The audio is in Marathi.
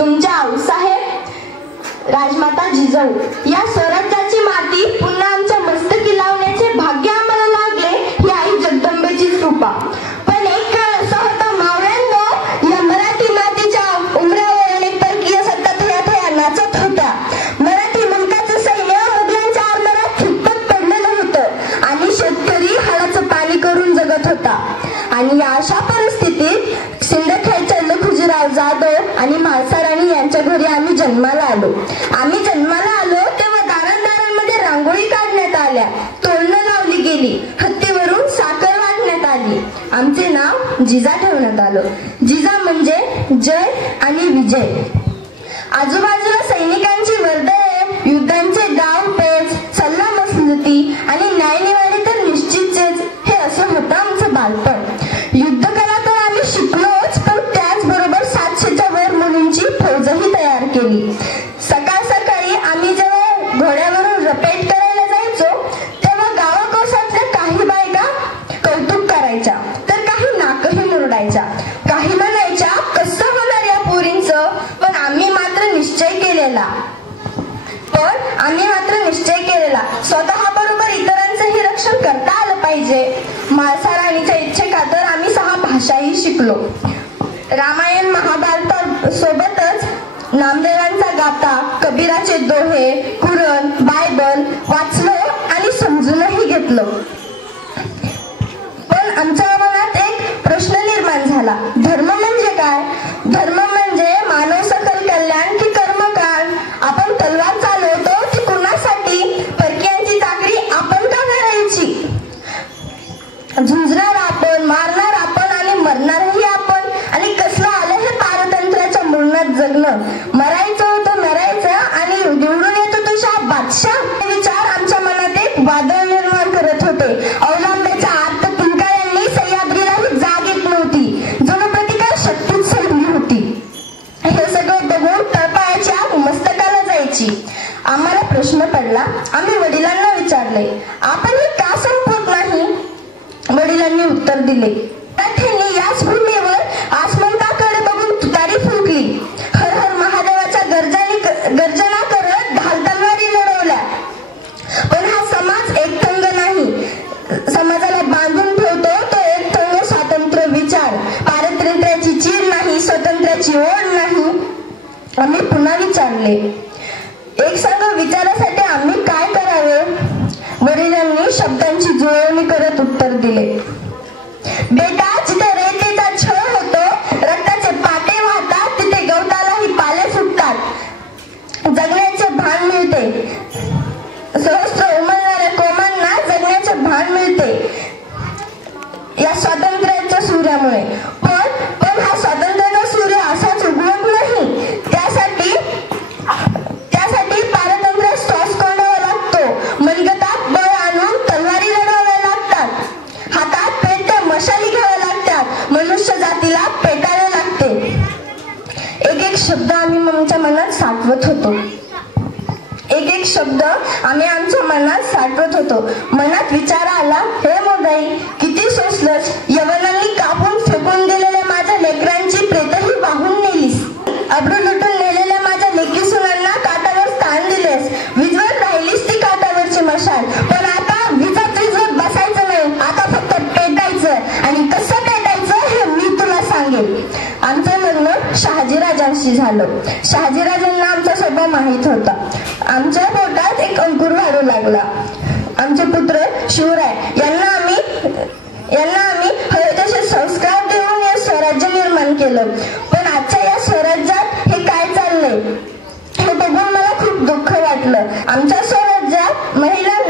तुमच्या आऊसाहेब राजमाता जिजाऊ या स्वराज्याची माती पुन्हा आमच्या मस्तकी लावण्याचे भाग्य आम्हाला लागले ही आई जगदंबेचीच कृपा. पण एक काळ असा होता मावळ्यांनो, या मराठी मातीच्या उमऱ्यावर अनेक परकीय सत्ता थया नाचत होत्या. मराठी मुलकाचं सैन्य मुघलांच्या आरमारात खितपत पडलेलं होतं आणि शेतकरी हाडाचं पाणी करून जगत होता. आणि या अशा परिस्थितीत सिंदखेडच्या लखुजीराव जाधव आणि म्हाळसा राणी यांच्या घरी आम्ही जन्माला आलो. तेव्हा दारांदारांमध्ये रांगोळी काढण्यात आल्या, तोरणं लावली गेली, हत्तीवरून साखर वाटण्यात आली. आमचे नाव जिजा ठेवण्यात आलं. जिजा म्हणजे जय आणि विजय. आजूबाजूला सैनिकांची वर्दळ, युद्धांचे डाव पेच, सल्ला मसलती आणि न्यायनिवाडे तर निश्चितच. हे असं होतं आमचं बालपण. युद्धकला तर आम्ही शिकलोच, पण त्याचबरोबर 700च्या वर मुलींची फौजही तयार केली. सकाळ सकाळी आम्ही जेव्हा घोड्यावरून रपेट करायला जायचो तेव्हा गावाकोसातल्या काही बायका कौतुक करायच्या तर काही नाकही मुरडायच्या. काही म्हणायच्या कसं होणार या पोरींचं. पण आम्ही मात्र निश्चय केलेला स्वतः बरोबर इतरांचंही रक्षण करता आलं पाहिजे. म्हाळसा राणीच्या इच्छेखातर आम्ही 6 भाषाही शिकलो. रामायण महाभारता सोबतच नामदेवांचा गाथा, कबीराचे दोहे, कुराण, बायबल वाचलो आणि समजूनही घेतलं. पण आमच्या मनात एक प्रश्न निर्माण झाला, धर्म म्हणजे काय? धर्म म्हणजे मानव सकल कल्याण की कर्मकांड? आपण तलवार चालवतो ती कुणासाठी? परकीयांची चाकरी आपण का करायची? झुंजणार आपण, मारणार आपण आणि मरणारही आपण. आणि कसलं आलं हे पारतंत्र्याच्या मूर्णात जगणं. मरायचं होतं मरायचं आणि निवडून येतो तो शाह बादशाह. हे विचार आमच्या मनात एक वादळ निर्माण करत होते. अवलंब्याच्या आर्त पिंकाळ्यांनी सह्याद्रीलाही जाग येत नव्हती. जणू प्रतिकार शक्तीच संपली होती. हे सगळं बघून तळपायाची आग मस्तकाला जायची. आम्हाला प्रश्न पडला. आम्ही वडिलांना विचारले, आपण हे का संपवत नाही? वडिलांनी उत्तर दिले, त्यांनी याच भूमीवर आसमंताकडे बघून तुतारी फुंकली, हर हर महादेवाच्या गर्जना करत ढाल तलवारी लढवल्या. पण हा समाज एकथंग नाही. समाजाला बांधून ठेवतो तो एकथंग स्वातंत्र्य विचार. पारतंत्र्याची चीड नाही, स्वातंत्र्याची ओढ नाही. आम्ही पुन्हा विचारले, एक संघ विचारासाठी आम्ही काय करावे? वडिलांनी शब्दांची जुळवणी करत उत्तर दिले, बेटा, जिथे रेतीचा छळ होतो, रक्ताचे पाटे वाहतात, तिथे गवतालाही पाले फुटतात. जगण्याचे भान मिळते. सहस्त्र उमलणाऱ्या कोमांना जगण्याचे भान मिळते या स्वातंत्र्याच्या सूर्यामुळे. पण हा स्वातंत्र्याचा सूर्य असाच उगवत नाही. त्यासाठी पारतंत्र्यात श्वास कोंडावा लागतो. मनगटात बळ आणून तलवारी लढवाव्या लागतात. हातात पेटत्या मशाली घ्याव्या लागतात. मनुष्य जातीला पेटावे लागते. एक शब्द आम्ही आमच्या मनात साठवत होतो. मनात विचार आला, हे मोदाई, किती सोसलंस. यवनांनी कापून फेकून दिलेल्या माझ्या लेकरांची प्रेतही वाहून नेलीस. अब्रू लुटून नेलेल्या माझ्या लेकी सुनांना काटावर स्थान दिलेस. विजवत राहिलीस ती काटावरची मशाल. पण आता विजवत बसायचं नाही. आता फक्त पेटायचं. आणि कसं पेटायचं हे मी तुला सांगेन. आमचं लग्न शहाजीराजांशी झालं. शहाजीराजांना आमचा स्वभाव माहित होता. आमच्या पोटात एक अंकुर वाढू लागला. आमचे पुत्र शिवराय यांना आम्ही हवे तसे संस्कार देऊन या स्वराज्य निर्माण केलं. पण आजच्या या स्वराज्यात हे काय चाललंय हे बघून मला खूप दुःख वाटलं. आमच्या स्वराज्यात महिलांना